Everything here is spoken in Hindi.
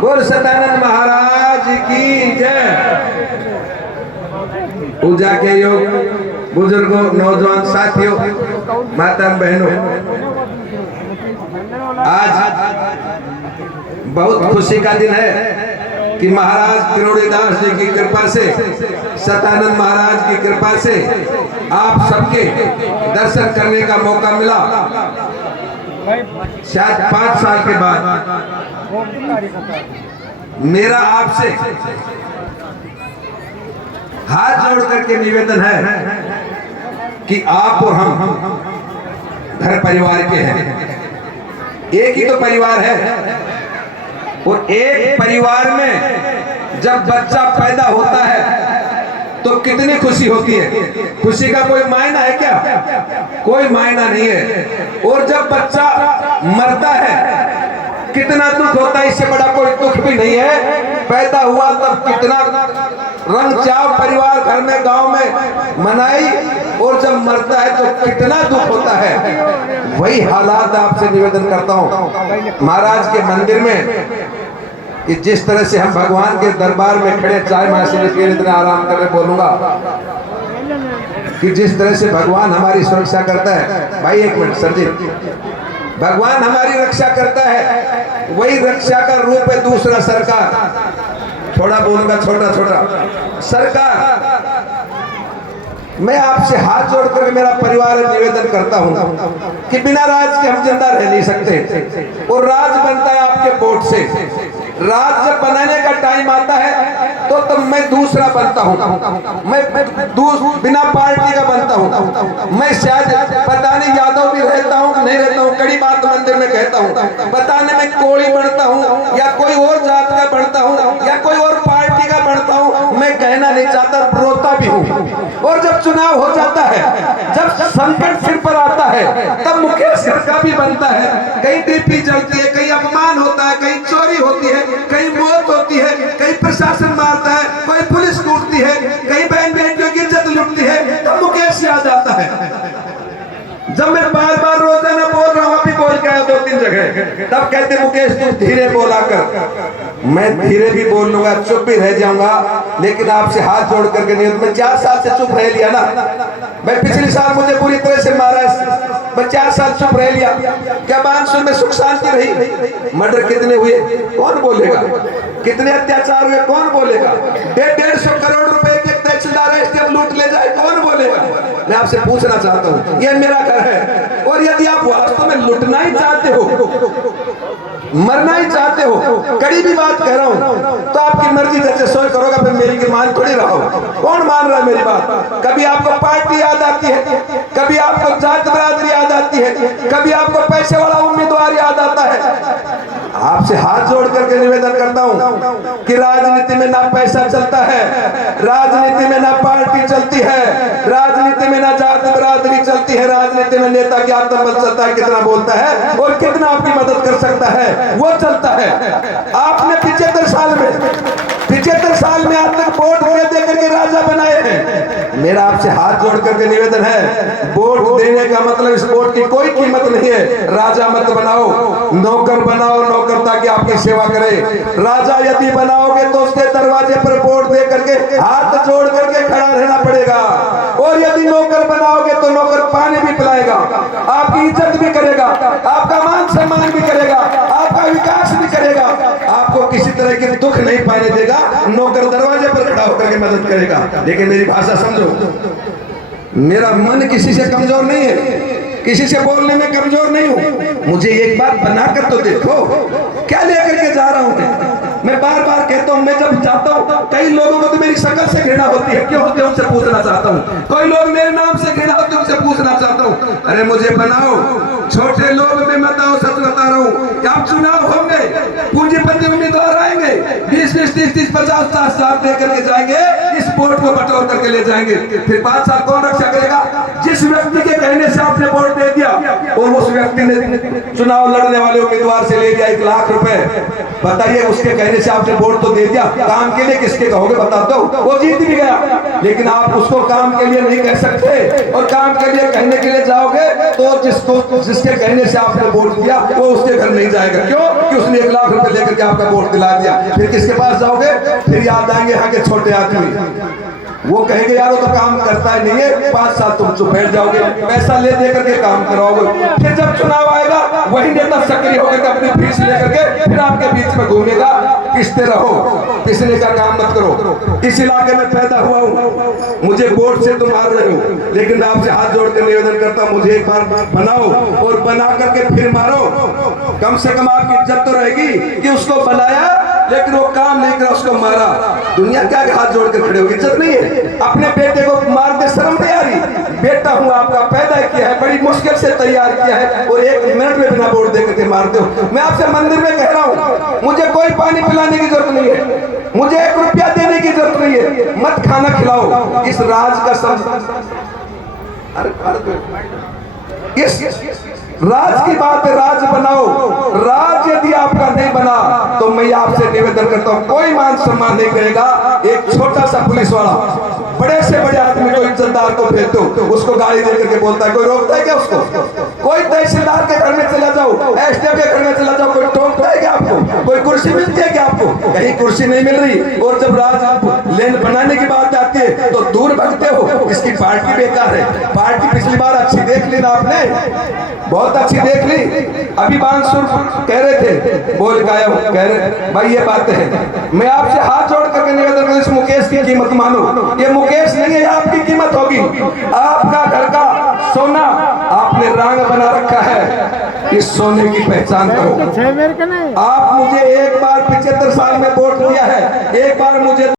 बोल सतानंद महाराज की जय। पूजा के योग बुजुर्गों, नौजवान साथियों, माता बहनों, आज बहुत खुशी का दिन है कि महाराज किरोड़ीदास जी की कृपा से, सतानंद महाराज की कृपा से आप सबके दर्शन करने का मौका मिला। शायद 5 साल के बाद मेरा आपसे हाथ जोड़ करके निवेदन है कि आप और हम घर परिवार के हैं, एक ही तो परिवार है। और एक परिवार में जब बच्चा पैदा होता है तो कितनी खुशी होती है। खुशी का कोई मायना है क्या? कोई मायना नहीं है। और जब बच्चा मरता है कितना दुख होता है, इससे बड़ा कोई दुख भी नहीं है। पैदा हुआ तब कितना रंग चाव परिवार घर में गांव में मनाई, और जब मरता है तो कितना दुख होता है। वही हालात आपसे निवेदन करता हूं महाराज के मंदिर में कि जिस तरह से हम भगवान के दरबार में खड़े, चाय महाशय के इतना आराम कर बोलूंगा कि जिस तरह से भगवान हमारी सुरक्षा करता है। भाई एक मिनट सर जी, भगवान हमारी रक्षा करता है, वही रक्षा का रूप है दूसरा सरकार। थोड़ा बोलूंगा छोटा छोटा सरकार। मैं आपसे हाथ जोड़कर मेरा परिवार निवेदन करता हूं कि बिना राज के हम जिंदा रह नहीं सकते, और राज बनता है आपके वोट से। राज जब बनाने का टाइम आता है तो मैं दूसरा बनता हूं, मैं बिना पार्टी का बनता हूं। मैं शायद पता नहीं यादव भी रहता हूं नहीं रहता हूं, कड़ी बात मंदिर में कहता हूं, पता नहीं मैं कोड़ी बनता हूं या कोई और जात का बनता हूं या कोई और पार्टी का बनता हूं, मैं कहना नहीं चाहता, रोता भी हूं। और जब चुनाव हो जाता है, जब संकट सिर पर आता है, तब मुकेश घर का भी बनता है। कहीं डीपी जलती है, कहीं अपमान होता है, कहीं चोरी होती है, कहीं मौत होती है, कहीं प्रशासन मारता है, कोई पुलिस कूटती है, कहीं बहन बेटियों की इज्जत लुटती है, तब मुकेश याद आता है। जब मैं बार बार रोजाना बोल रहा हूँ, अभी बोल के आया 2-3 जगह, तब कहते मुकेश तू धीरे बोला कर। मैं धीरे भी बोल लूंगा, चुप भी रह जाऊंगा, लेकिन आपसे हाथ जोड़ करके नहीं। मैं 4 साल से चुप रह लिया ना। मैं पिछले साल मुझे पूरी तरह से मारा, मैं 4 साल चुप रह लिया। क्या बानसूर में सुख शांति रही? मर्डर कितने हुए कौन बोलेगा? कितने अत्याचार हुए कौन बोलेगा? 150 करोड़ रुपए के तहसीलदार एसडीएम लूट ले जाए कौन बोलेगा? मैं आपसे पूछना चाहता हूँ, यह मेरा घर है, और यदि आप वास्तव में लुटना ही चाहते हो, मरना ही चाहते हो, कड़ी भी बात कह रहा हूं, तो आपकी मर्जी जैसे सोच करोगा, फिर मेरी की मान थोड़ी रहा हो। कौन मान रहा है मेरी बात? कभी आपको पार्टी याद आती है, कभी आपको जात बरादरी याद आती है, कभी आपको पैसे वाला उम्मीदवार याद आता है। आपसे हाथ जोड़ करके निवेदन करता हूं कि राजनीति में ना पैसा चलता है, राजनीति में ना पार्टी चलती है, राजनीति में ना जात बरादरी चलती है, राजनीति में नेता क्या आत्मबल चलता है, कितना बोलता है और कितना आपकी मदद कर सकता है वो चलता है। आपने 75 साल में आज तक वोट दे करके राजा बनाए हैं। मेरा आपसे हाथ जोड़ करके निवेदन है, वोट देने का मतलब इस वोट की कोई कीमत नहीं है। राजा मत बनाओ, नौकर बनाओ, नौकर ताकि आपकी सेवा करे। राजा यदि बनाओगे तो उसके दरवाजे पर वोट दे करके हाथ जोड़ करके खड़ा रहना पड़ेगा, और यदि नौकर बनाओगे तो नौकर पानी भी पिलाएगा, आपकी इज्जत भी करेगा, आपका मान सम्मान भी करेगा, आपका विकास भी करेगा, आपको किसी तरह के दुख नहीं पाने देगा। नौकर दरवाजे पर खड़ा होकर के मदद करेगा। लेकिन मेरी भाषा समझो, मेरा मन किसी से कमजोर नहीं है, किसी से बोलने में कमजोर नहीं हूं। मुझे एक बात बनाकर तो देखो, क्या लेकर के जा रहा हूं। मैं बार बार कहता हूं, मैं जब जाता हूं कई लोगों को तो मेरी शक्ल से घृणा होती है, क्यों होती है उनसे पूछना चाहता हूं। कोई लोग मेरे नाम से घृणा होती है, उनसे पूछना चाहता हूं। अरे मुझे बनाओ, छोटे लोग में मत आओ, सच बता रहा हूं। आप चुनाव होंगे, पूंजीपति उम्मीदवार आएंगे, 20-20, 30-30, 50-50 साल दे करके जाएंगे, इस वोट को बटोर करके ले जाएंगे। फिर 5 साल कौन रक्षा करेगा? जिस व्यक्ति के कहने से आपने वोट दे दिया और उस व्यक्ति ने चुनाव लड़ने वाले उम्मीदवार से ले लिया 1 लाख रुपए, बताइए उसके कहने से आपने वोट तो दे दिया, काम के लिए किसके कहोगे? बता दो। वो जीत भी गया, लेकिन आप उसको काम के लिए नहीं कह सकते, और काम के लिए कहने के लिए जाओगे तो जिसके कहने से आपने वोट दिया वो उसके घर नहीं जाएगा। क्यों? कि उसने 1 लाख रुपए लेकर के आपका वोट दिला दिया। फिर किसके पास जाओगे? फिर याद आएंगे यहाँ के छोटे आदमी, वो कहेंगे यार वो तो काम करता ही नहीं है, 5 साल तुम चुप बैठ जाओगे, पैसा ले दे करके काम कराओगे। फिर जब चुनाव आएगा वही नेता सक्रिय होकर अपनी फीस लेकर के फिर आपके बीच में घूमेगा, पिसते रहो, पिसने का काम मत करो। इस इलाके में पैदा हुआ हूँ, मुझे वोट से तुम हार रहे हो, लेकिन मैं आपसे हाथ जोड़ कर निवेदन करता हूँ, मुझे एक बार बनाओ और बना करके फिर मारो। कम से कम आपकी इज्जत तो रहेगी कि उसको बनाया लेकिन वो काम नहीं करा, उसको मारा। दुनिया क्या हाथ जोड़ कर खड़े हो? इज्जत नहीं है। अपने बेटे को मार दे, शर्म नहीं आ रही? बेटा हूँ आपका, पैदा किया है, बड़ी मुश्किल से तैयार किया है और 1 मिनट में बिना वोट दे करके मारते हो। मैं आपसे मंदिर में कह रहा हूँ, मुझे कोई पानी पिलाने की जरूरत नहीं है, मुझे 1 रुपया देने की जरूरत नहीं है, मत खाना खिलाओ। इस राज का इस राज की बात है, राज बनाओ। राज यदि आपका नहीं बना तो मैं आपसे निवेदन करता हूँ, कोई मान सम्मान नहीं करेगा। एक छोटा सा पुलिस वाला बड़े से बड़े आदमी को, इज्जतदार को भेज दो, उसको गाड़ी दे करके बोलता है, कोई रोकता है क्या उसको? कोई तहसीलदार के घर में चला जाओ, एसडीएम के घर में चला जाओ, कोई टोकता है क्या आपको? कोई कुर्सी मिलती है क्या आपको? कहीं कुर्सी नहीं मिल रही। और जब राज लेन बनाने की बात आती है तो दूर भागते हो, इसकी पार्टी बेकार है। पार्टी पिछली बार अच्छी देख ली ना आपने, बहुत अच्छी देख ली। अभी बांसुर कह रहे थे, बोल गाया कह रहे भाई ये बातें हैं। मैं आपसे हाथ जोड़ करके निवेदन करता हूं, इस मुकेश की कीमत मानो। ये मुकेश नहीं है, आपकी कीमत होगी। आपका घर का सोना आपने रंग बना रखा है, इस सोने की पहचान करो। आप मुझे एक बार 75 साल में वोट दिया है, एक बार मुझे